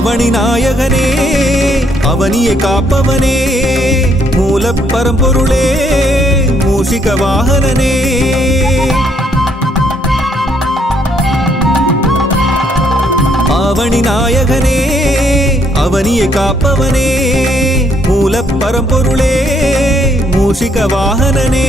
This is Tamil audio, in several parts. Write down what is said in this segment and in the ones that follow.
ஆவணி நாயகனே அவனியை காப்பவனே மூலப் பரம்பொருளே மூஷிக வாகனனே ஆவணி நாயகனே அவனியை காப்பவனே மூலப் பரம்பொருளே மூஷிக வாகனனே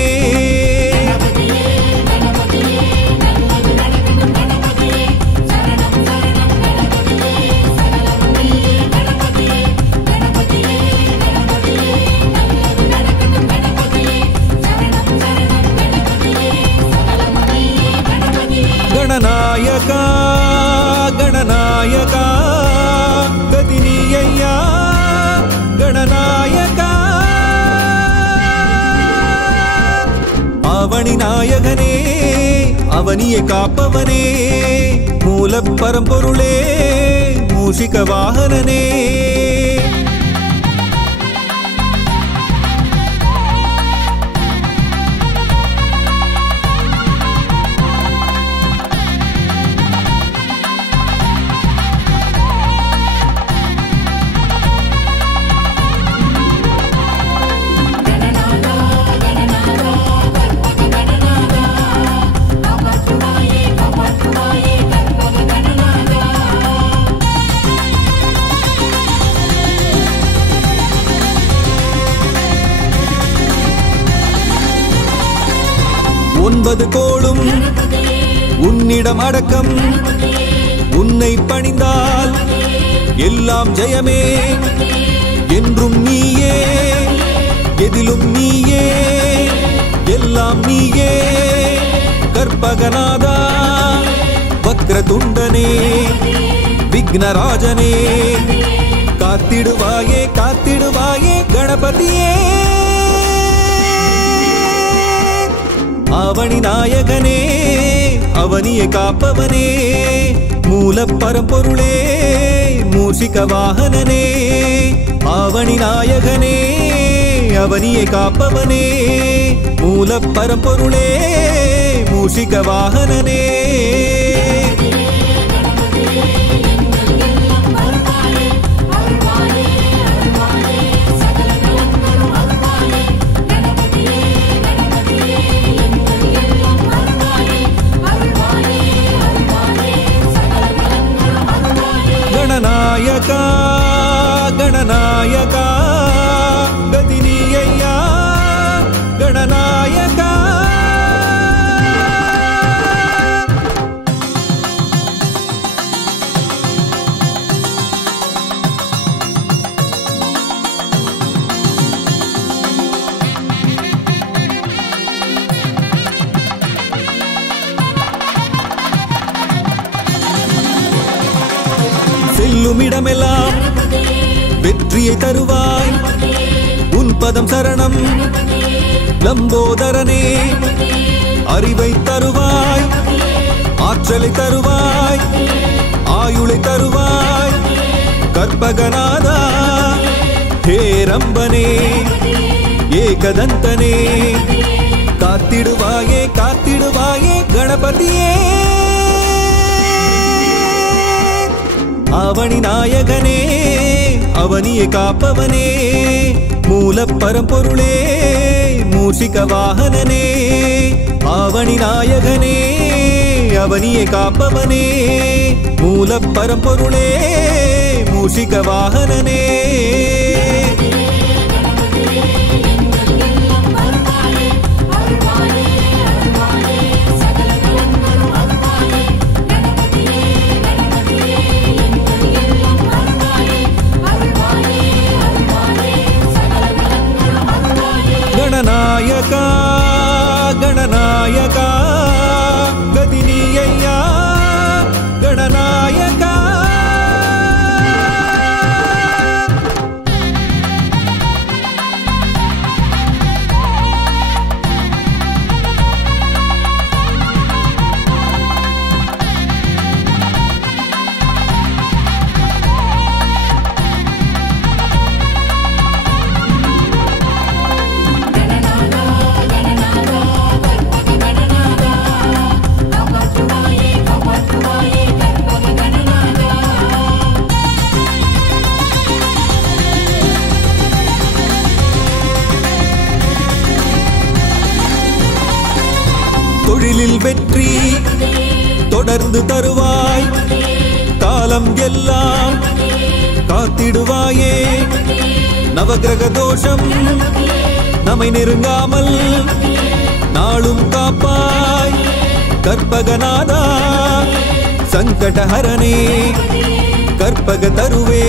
गणनायका गणनायका गतिनीयय्या गणनायका आवणि नायकने அவனியை காப்பவனே மூலப் பரம்பொருளே மூஷிக வாகனனே ஒன்பது கோளும் உன்னிடம் அடக்கம் உன்னை பணிந்தால் எல்லாம் ஜெயமே என்றும் நீயே எதிலும் நீயே எல்லாம் நீயே கற்பகநாதா வக்ரதுண்டனே விக்னராஜனே காத்திடுவாயே காத்திடுவாயே கணபதியே ஆவணி நாயகனே அவனியை காப்பவனே மூலப் பரம்பொருளே மூஷிக வாகனனே ஆவணி நாயகனே அவனியை காப்பவனே மூலப் பரம்பொருளே மூஷிக வாகனனே गणनायका गणनायका गतिनीयय्या गणनायका செல்லுமிடமெல்லாம் வெற்றியை தருவாய் உன் பதம் சரணம் லம்போதரனே அறிவை தருவாய் ஆற்றலை தருவாய் ஆயுளை தருவாய் கற்பகநாதா ஹேரம்பனே ஏகதந்தனே காத்திடுவாயே காத்திடுவாயே கணபதியே ஆவணி நாயகனே அவனியை காப்பவனே மூலப் பரம்பொருளே மூஷிக வாகனனே ஆவணி நாயகனே அவனியை காப்பவனே மூலப் பரம்பொருளே மூஷிக வாகனனே गणनायका गणनायका गतिनीयय्या गणनायका தொடர்ந்து தருவாய் காலம் எல்லாம் காத்திடுவாயே நவகிரக தோஷம் நம்மை நெருங்காமல் நாளும் காப்பாய் கற்பகநாதா சங்கடஹரனே கற்பக தருவே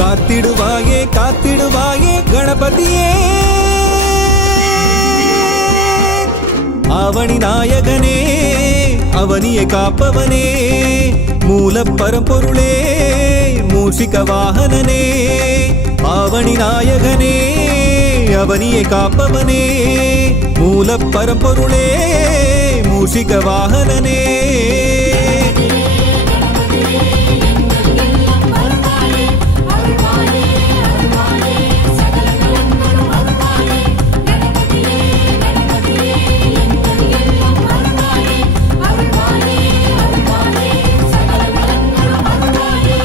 காத்திடுவாயே காத்திடுவாயே கணபதியே ஆவணி நாயகனே அவனியை காப்பவனே மூல பரம்பொருளே மூஷிக வாகனனே ஆவணி நாயகனே அவனியை காப்பவனே மூல பரம்பொருளே மூஷிக வாகனனே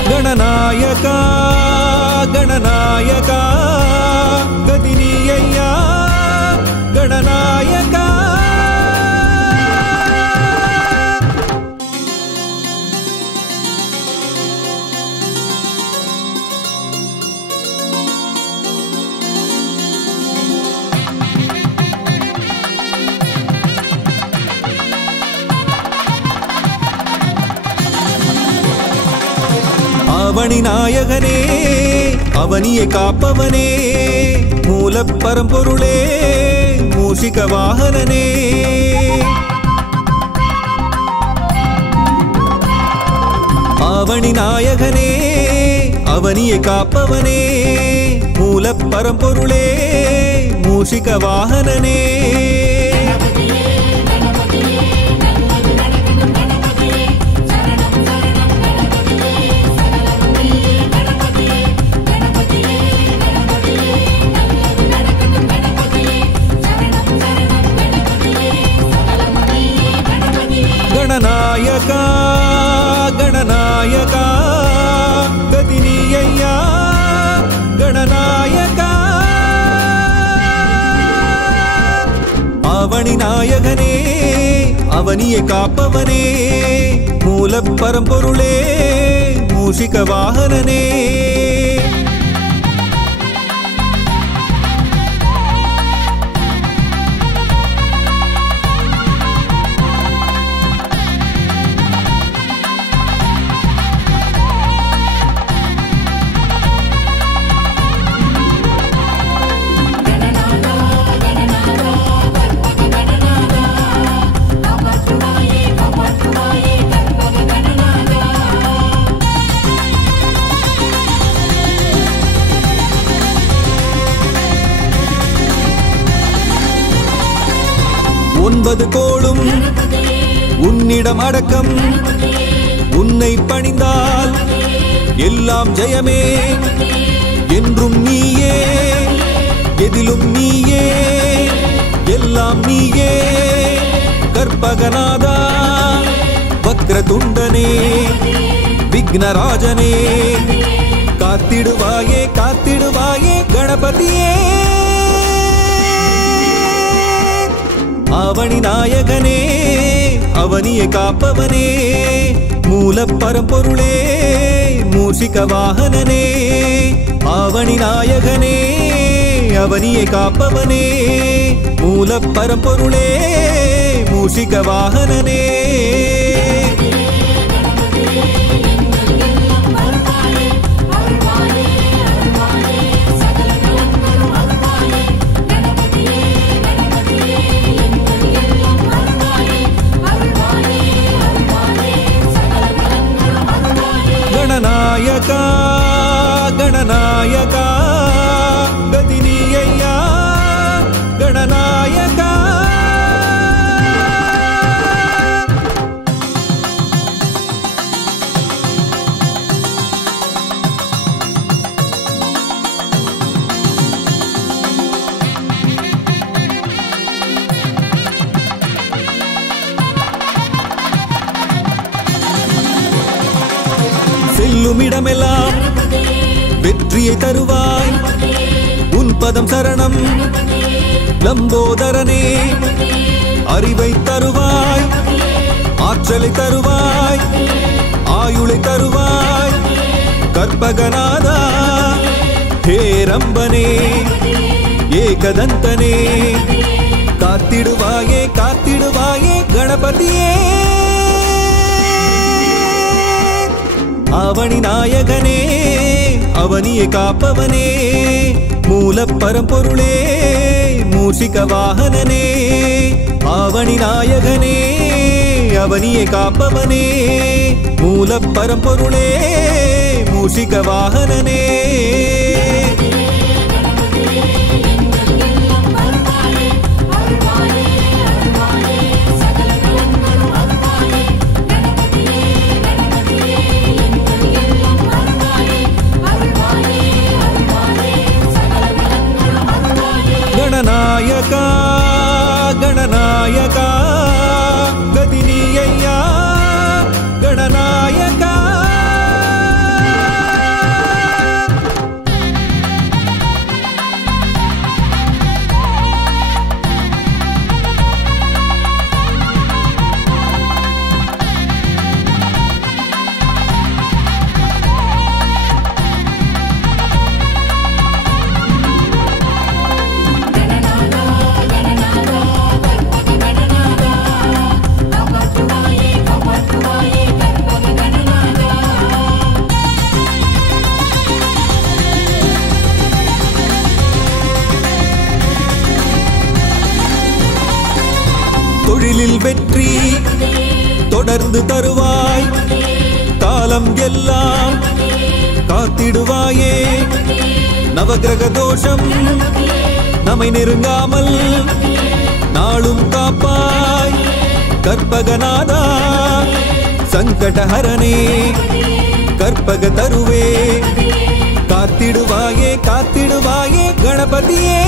गणनायका गणनायका गदिनीय्या गणनायका அவனி நாயகனே அவனியை காப்பவனே மூல பரம்பொருளே மூஷிக வாகனனே அவனி நாயகனே அவனியை காப்பவனே மூல பரம்பொருளே மூஷிக வாகனனே गणनायका गणनायका गदिनीय्या गणनायका आवणि नायकने அவனியை காப்பவனே மூல பரம்பொருளே மூஷிக வாகனனே ஒன்பது கோளும் உன்னிடம் அடக்கம் உன்னை பணிந்தால் எல்லாம் ஜெயமே என்றும் நீயே எதிலும் நீயே எல்லாம் நீயே கற்பகநாதா வக்ரதுண்டனே விக்னராஜனே காத்திடுவாயே காத்திடுவாயே கணபதியே அவனி நாயகனே அவனியை காப்பவனே மூல பரம்பொருளே மூஷிக வாகனனே அவனி நாயகனே அவனியை காப்பவனே மூல பரம்பொருளே மூஷிக வாகனனே गणनायका गणनायका गदिनीय्या गणनायका செல்லுமிடமெல்லாம் வெற்றியை தருவாய் உன் பதம் சரணம் லம்போதரனே அறிவை தருவாய் ஆற்றலை தருவாய் ஆயுளை தருவாய் கற்பகநாதா ஹேரம்பனே ஏகதந்தனே காத்திடுவாயே காத்திடுவாயே கணபதியே அவனி நாயகனே அவனியை காப்பவனே மூல பரம்பொருளே மூஷிக வாகனனே அவனி நாயகனே அவனியை காப்பவனே மூல பரம்பொருளே மூஷிக வாகனனே गणनायका गणनायका गदिनीय्या गणनायका தொழிலில் வெற்றி தொடர்ந்து தருவாய் காலம் எல்லாம் காத்திடுவாயே நவகிரக தோஷம் நம்மை நெருங்காமல் நாளும் காப்பாய் கற்பகநாதா சங்கடஹரனே கற்பக தருவே காத்திடுவாயே காத்திடுவாயே கணபதியே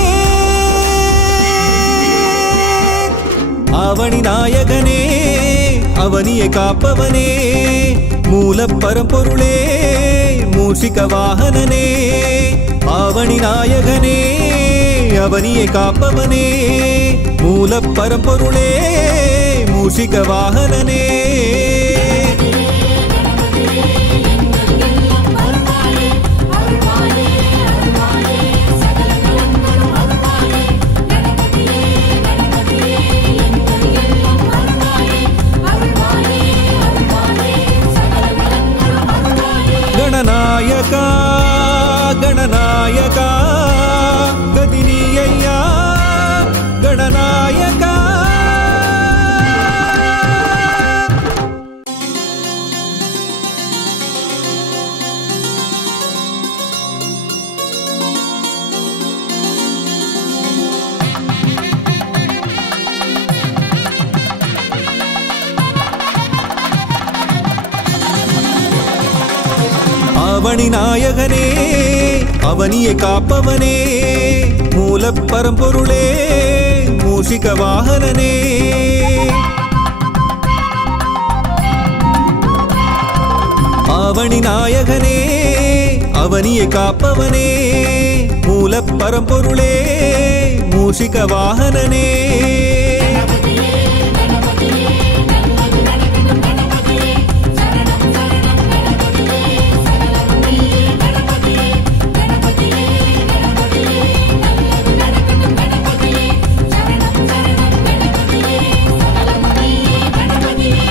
அவனி நாயகனே அவனியை காப்பவனே மூல பரம்பொருளே மூஷிக வாகனனே அவனி நாயகனே அவனியை காப்பவனே மூல பரம்பொருளே மூஷிக வாகனனே गणनायका गणनायका गदिनीय्या गणनायका அவனி நாயகனே அவனியை காப்பவனே மூல பரம்பொருளே மூஷிக வாகனனே அவனி நாயகனே அவனியை காப்பவனே மூல பரம்பொருளே மூஷிக வாகனனே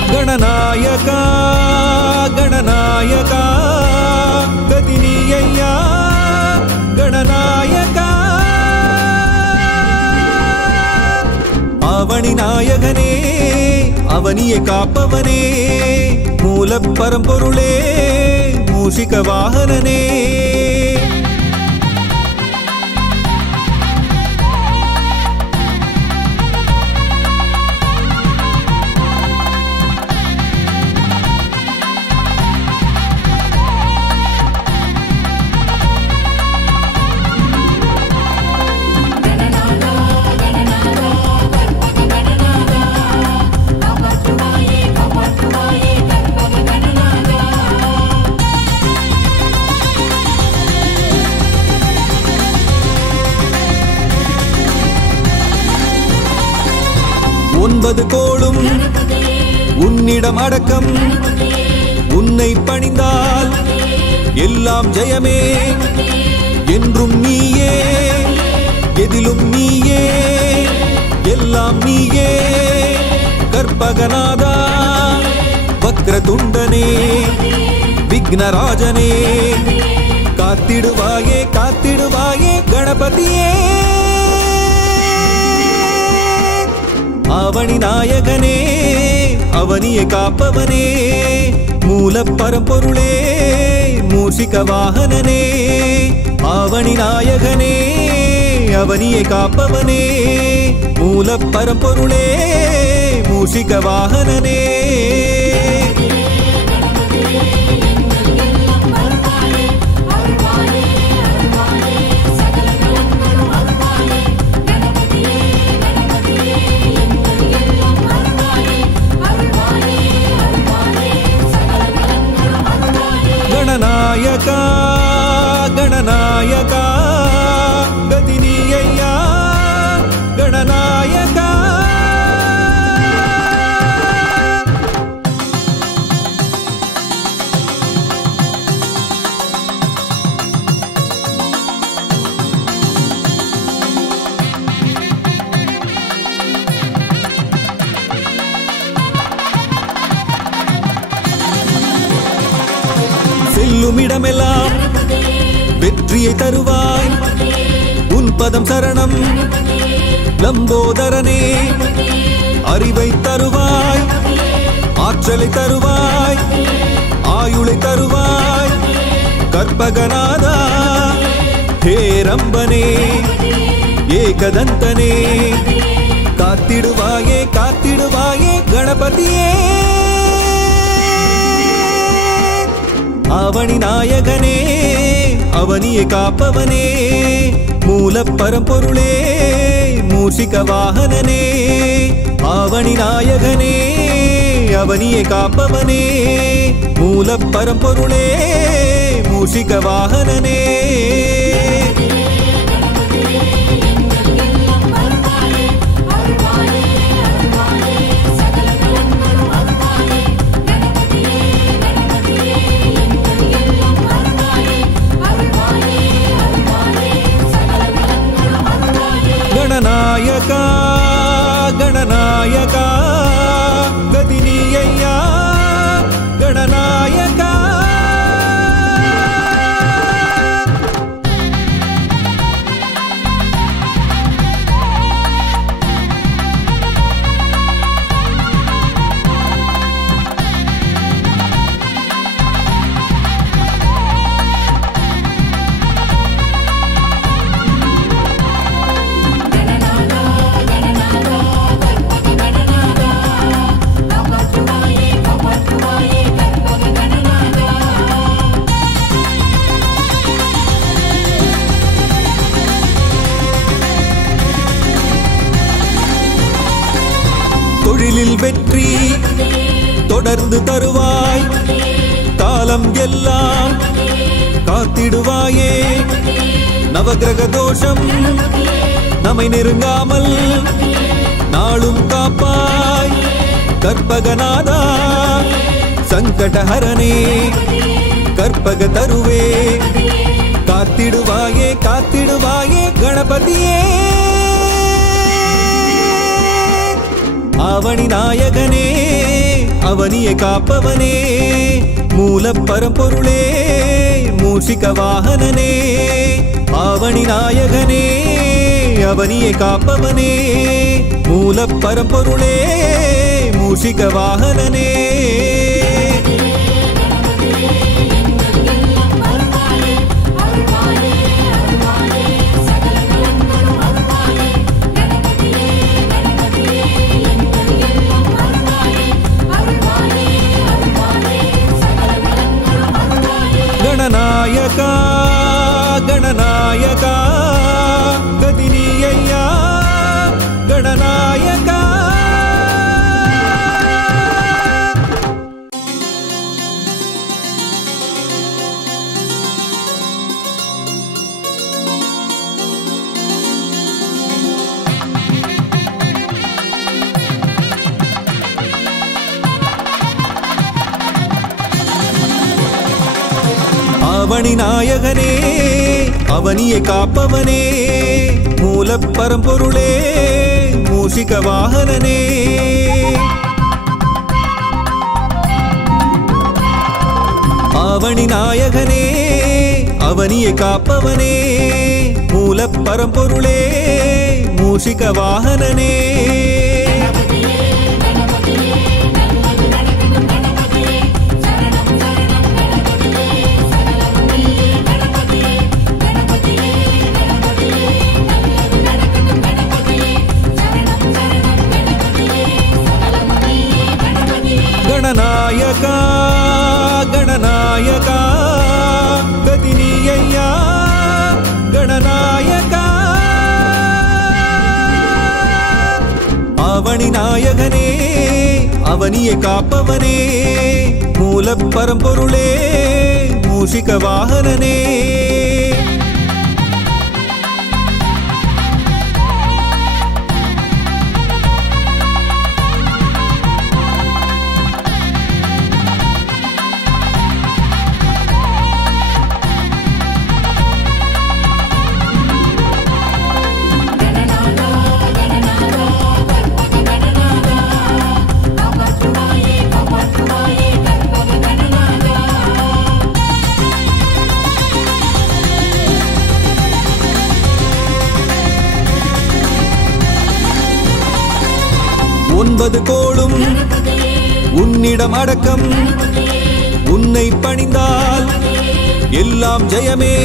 गणनायका गणनायका गदिनीय्या गणनायका அவனி நாயகனே அவனியை காப்பவனே மூல பரம்பொருளே மூஷிக வாகனனே உன்னிடம் அடக்கம் உன்னை பணிந்தால் எல்லாம் ஜெயமே என்றும் நீயே எதிலும் நீயே எல்லாம் நீயே கற்பகநாதா வக்ரதுண்டனே விக்னராஜனே காத்திடுவாயே காத்திடுவாயே கணபதியே அவனி நாயகனே அவனியை காப்பவனே மூல பரம்பொருளே மூஷிக வாகனனே அவனி நாயகனே அவனியை காப்பவனே மூல பரம்பொருளே மூஷிக வாகனனே गणनायका गणनायका गदिनीय्या गणनायका செல்லுமிடமெல்லாம் வெற்றியை தருவாய் உன் பதம் சரணம் லம்போதரனே அறிவை தருவாய் ஆற்றலை தருவாய் ஆயுளை தருவாய் கற்பகநாதா ஹேரம்பனே ஏகதந்தனே காத்திடுவாயே காத்திடுவாயே கணபதியே அவனி நாயகனே அவனியை காப்பவனே மூல பரம்பொருளே மூஷிக வாகனனே அவனி நாயகனே அவனியை காப்பவனே மூல பரம்பொருளே மூஷிக வாகனனே गणनायका गणनायका गदिनीय्या गणनायका தொழிலில் வெற்றி தொடர்ந்து தருவாய் காலம் எல்லாம் காத்திடுவாயே நவகிரக தோஷம் நம்மை நெருங்காமல் நாளும் காப்பாய் கற்பகநாதா சங்கடஹரனே கற்பக தருவே காத்திடுவாயே காத்திடுவாயே கணபதியே அவனி நாயகனே அவனியை காப்பவனே மூல பரம்பொருளே மூஷிக வாகனனே அவனி நாயகனே அவனியை காப்பவனே மூல பரம்பொருளே மூஷிக வாகனனே गणनायका गणनायका गदिनीय्या गणनायका ஆவணி நாயகனே அவனியை காப்பவனே மூலப் பரம்பொருளே மூஷிக வாகனனே ஆவணி நாயகனே அவனியை காப்பவனே மூலப் பரம்பொருளே மூஷிக வாகனனே गणनायका गणनायका गतिनीयय्या गणनायका आवणि नायकने அவனியை காப்பவனே மூலப் பரம்பொருளே மூஷிக வாகனனே ஒன்பது கோளும் உன்னிடம் அடக்கம் உன்னை பணிந்தால் எல்லாம் ஜெயமே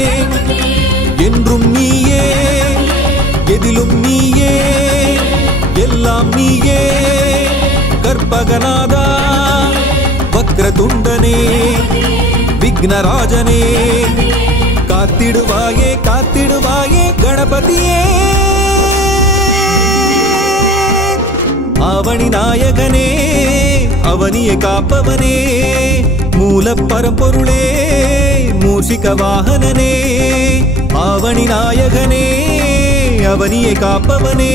என்றும் நீயே எதிலும் நீயே எல்லாம் நீயே கற்பகநாதா வக்ரதுண்டனே விக்னராஜனே காத்திடுவாயே காத்திடுவாயே கணபதியே ஆவணி நாயகனே அவனியை காப்பவனே மூலப் பரம்பொருளே மூஷிக வாகனனே ஆவணி நாயகனே அவனியை காப்பவனே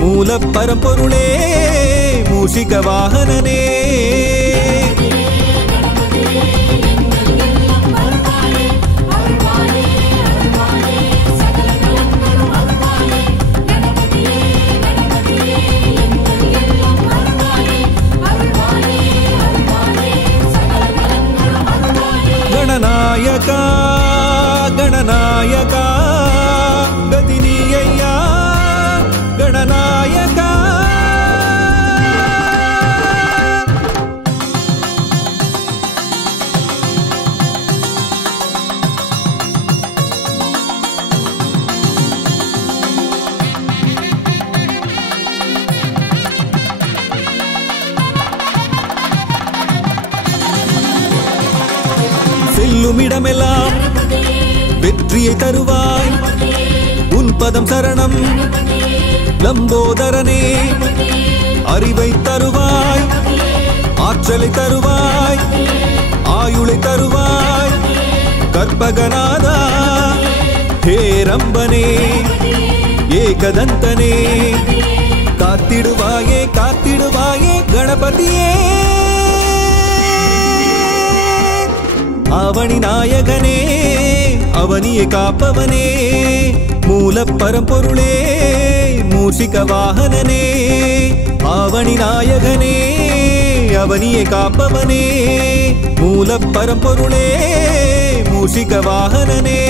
மூலப் பரம்பொருளே மூஷிக வாகனனே गणनायका गणनायका गतिनीयय्या गणनायका செல்லுமிடமெல்லாம் வெற்றியை தருவாய் உன் பதம் சரணம் லம்போதரனே அறிவை தருவாய் ஆற்றலை தருவாய் ஆயுளை தருவாய் கற்பகநாதா ஹேரம்பனே ஏகதந்தனே காத்திடுவாயே காத்திடுவாயே கணபதியே ஆவணி நாயகனே அவனியை காப்பவனே மூலப் பரம்பொருளே மூஷிக வாகனனே ஆவணி நாயகனே அவனியை காப்பவனே மூலப் பரம்பொருளே மூஷிக வாகனனே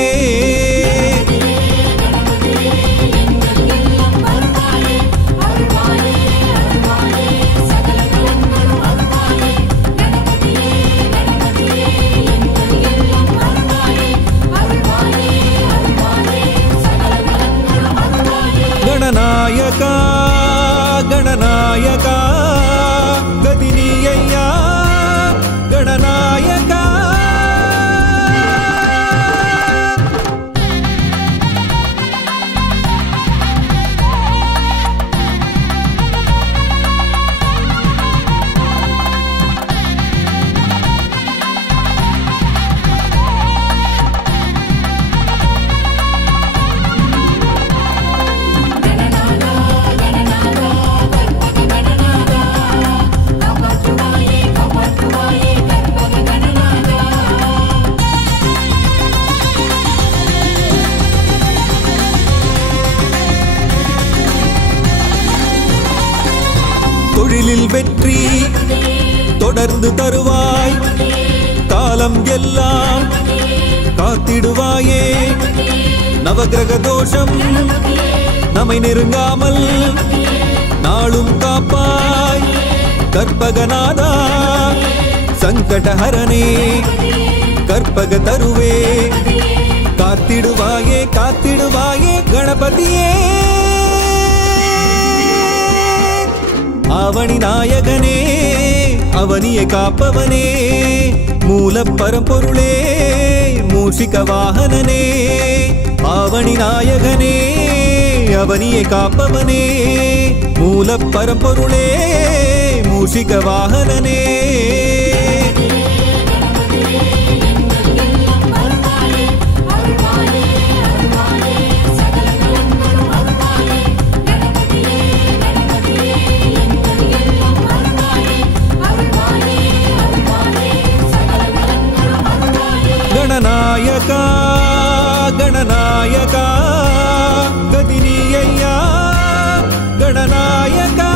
गणनायका गणनायका गतिनीयय्या गणनायका காத்து தருவாய் காலம் எல்லாம் காத்திடுவாயே நவகிரக தோஷம் நம்மை நெருங்காமல் நாளும் காப்பாய் கற்பகநாதா சங்கடஹரனே கற்பக தருவே காத்திடுவாயே காத்திடுவாயே கணபதியே அவனி நாயகனே அவனியை காப்பவனே மூல பரம்பொருளே மூஷிக வாகனனே அவனி நாயகனே அவனியை காப்பவனே மூல பரம்பொருளே மூஷிக வாகனனே गणनायका गणनायका गदिनीय्या गणनायका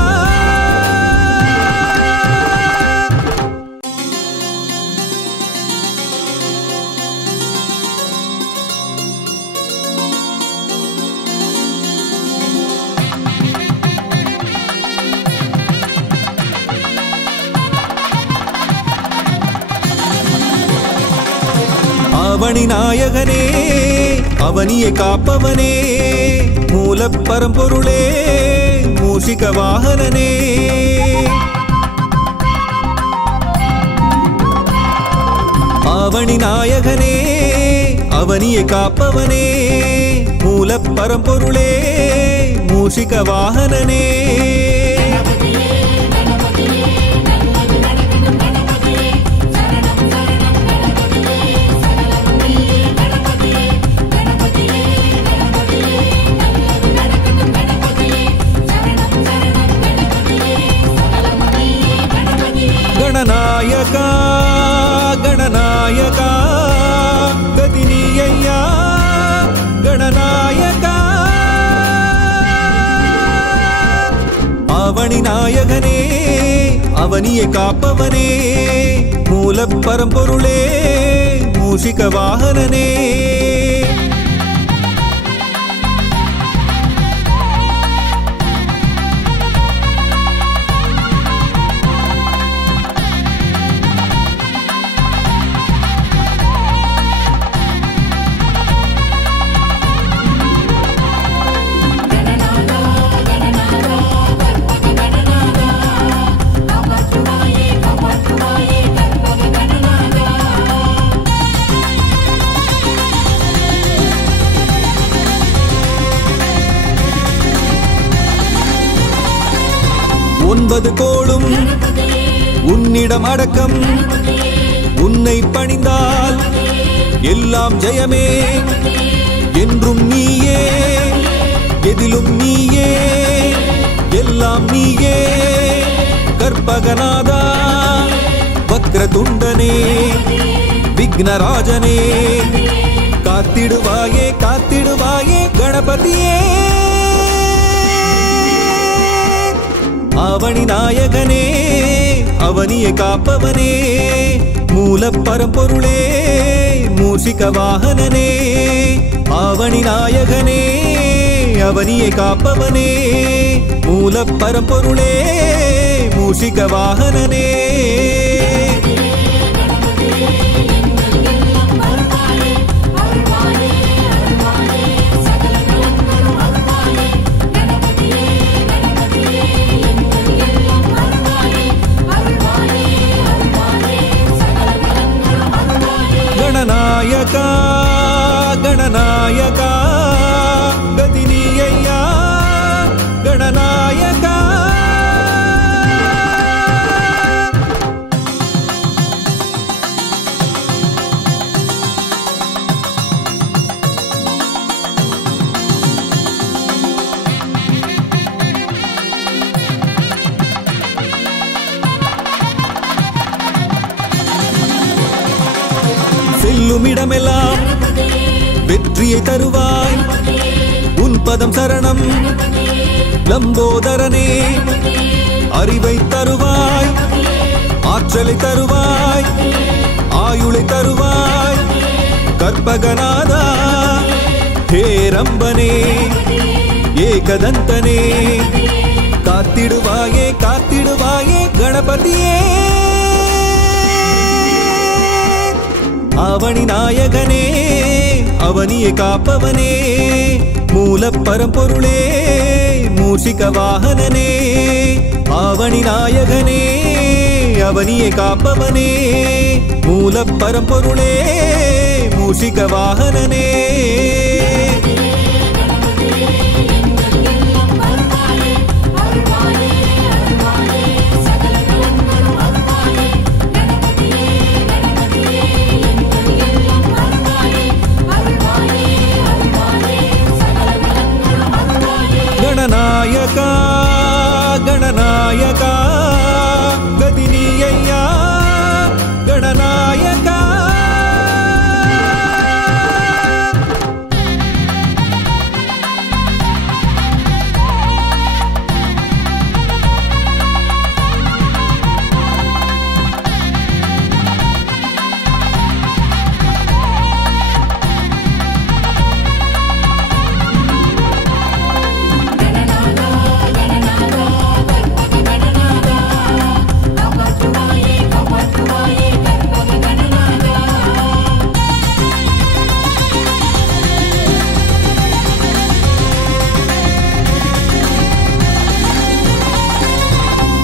அவனி நாயகனே அவனியை காப்பவனே மூல பரம்பொருளே மூஷிக வாகனனே அவனி நாயகனே அவனியை காப்பவனே மூல பரம்பொருளே மூஷிக வாகனனே गणनायका गणनायका गदिनीय्या गणनायका அவனி நாயகனே அவனியை காப்பவனே மூல பரம்பொருளே மூஷிக வாகனனே ஒன்பது கோளும் உன்னிடம் அடக்கம் உன்னை பணிந்தால் எல்லாம் ஜெயமே என்றும் நீயே எதிலும் நீயே எல்லாம் நீயே கற்பகநாதா வக்ரதுண்டனே விக்னராஜனே காத்திடுவாயே காத்திடுவாயே கணபதியே அவனி நாயகனே அவனியை காப்பவனே மூல பரம்பொருளே மூஷிக வாகனனே அவனி நாயகனே அவனியை காப்பவனே மூல பரம்பொருளே மூஷிக வாகனனே गणनायका गणनायका गदिनीय्या गणनायका செல்லுமிடமெல்லாம் வெற்றியை தருவாய் உன் பதம் சரணம் லம்போதரனே அறிவை தருவாய் ஆற்றலை தருவாய் ஆயுளை தருவாய் கற்பகநாதா ஹேரம்பனே ஏகதந்தனே காத்திடுவாயே காத்திடுவாயே கணபதியே அவனி நாயகனே அவனியை காப்பவனே மூல பரம்பொருளே மூஷிக வாகனனே அவனி நாயகனே அவனியை காப்பவனே மூல பரம்பொருளே மூஷிக வாகனனே गणनायका गणनायका गदिनीय्या गणनायका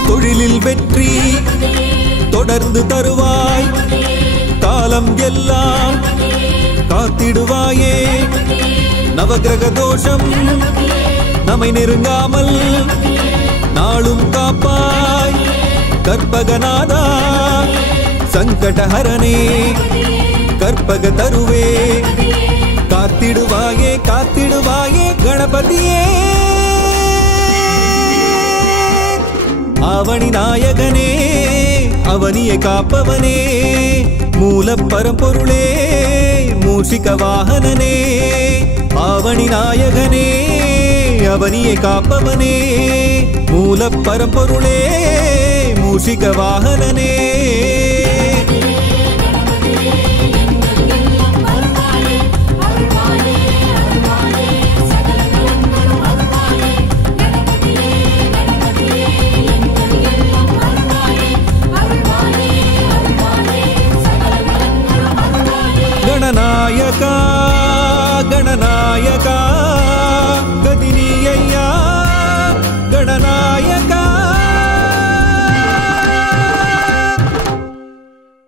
தொழிலில் வெற்றி தொடர்ந்து தருவாய் காலம் எல்லாம் காத்திடுவாயே நவகிரக தோஷம் நம்மை நெருங்காமல் நாளும் காப்பாய் கற்பகநாதா சங்கடஹரனே கற்பக தருவே காத்திடுவாயே காத்திடுவாயே கணபதியே அவனி நாயகனே அவனியை காப்பவனே மூல பரம்பொருளே மூஷிக வாகனனே அவனி நாயகனே அவனியை காப்பவனே மூல பரம்பொருளே மூஷிக வாகனனே